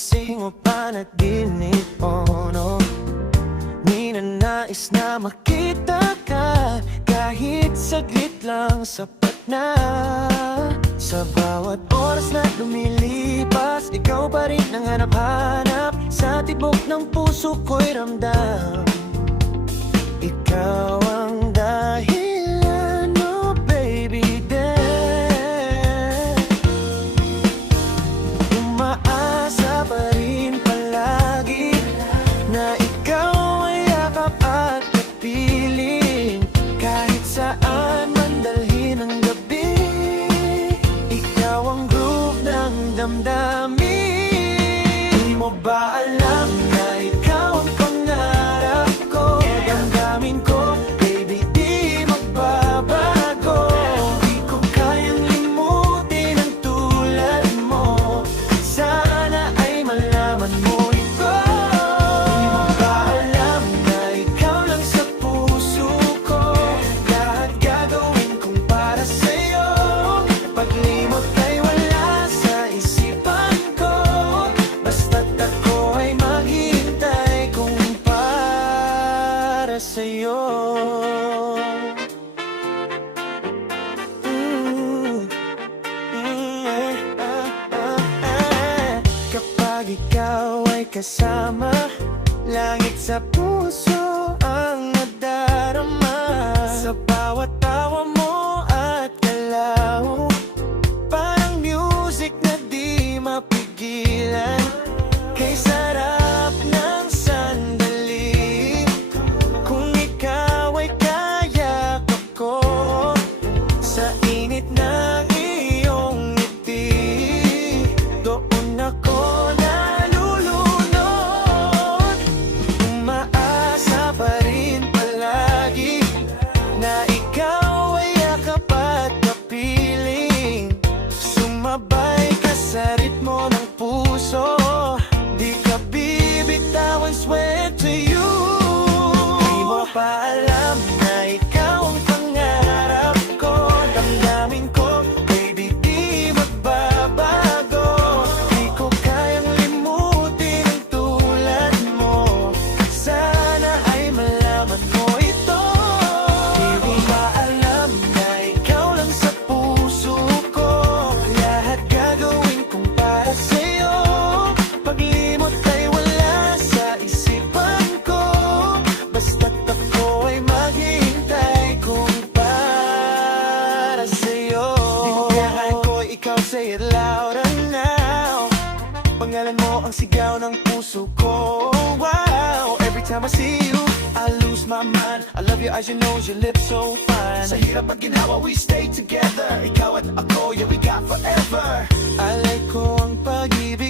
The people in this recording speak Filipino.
gising o panaginip, oh no. Ninanais na makita ka, kahit saglit lang sapat na. Sa bawat oras na lumilipas, ikaw pa rin ang hanap-hanap. Sa tibok ng puso ko'y ramdam, ikaw ang dahilan, oh baby, then umaasa pa rin palagi na ikaw ay yakap at kapiling. Kahit saan man dalhin ang gabi, ikaw ang groove ng damdamin. Di mo ba alam na ikaw ang pangarap ko? Damdamin ko, baby, di magbabago. Di ko kayang limutin ang tulad mo. Sana ay malaman mo ito. Di mo ba alam na ikaw lang sa puso ko? Lahat gagawin kong para sa'yo. Paglimot ay wala sa isipan ko. Basta't ako ay maghihintay kung para sa'yo. Kapag ikaw ay kasama, langit sa puso ang nadarama. Sa bawat tawa mo at galaw, parang music na di mapigilan. Kay sarap ng sandali, kung ikaw ay kayakap ko. Sa init ng iyong ngiti, doon ako nalulunod. Umaasa pa rin palagi na ikaw ay yakap at kapiling. Sumabay ka sa ritmo ng puso, di ka bibitawan, swear to you. Di mo pa alam na ikaw ang pangarap ko. Damdamin ko, baby, di magbabago. Di ko kayang limutin ang tulad mo. Sana ay malaman mo ito. Di mo ba alam na ikaw lang sa puso ko? Lahat gagawin kong para sa'yo. Paglimot ay wala sa isipan ko. Basta't ako ay maghihintay kung para sa'yo. Di ko kailangan ko ikaw, say it louder now. Pangalan mo ang sigaw ng puso ko. Wow, every time I see you, I lose my mind. I love your eyes, your nose, your lips so fine. Sa hirap at ginawa, we stay together. Ikaw at ako, yeah, we got forever. Alay ko ang pag-ibig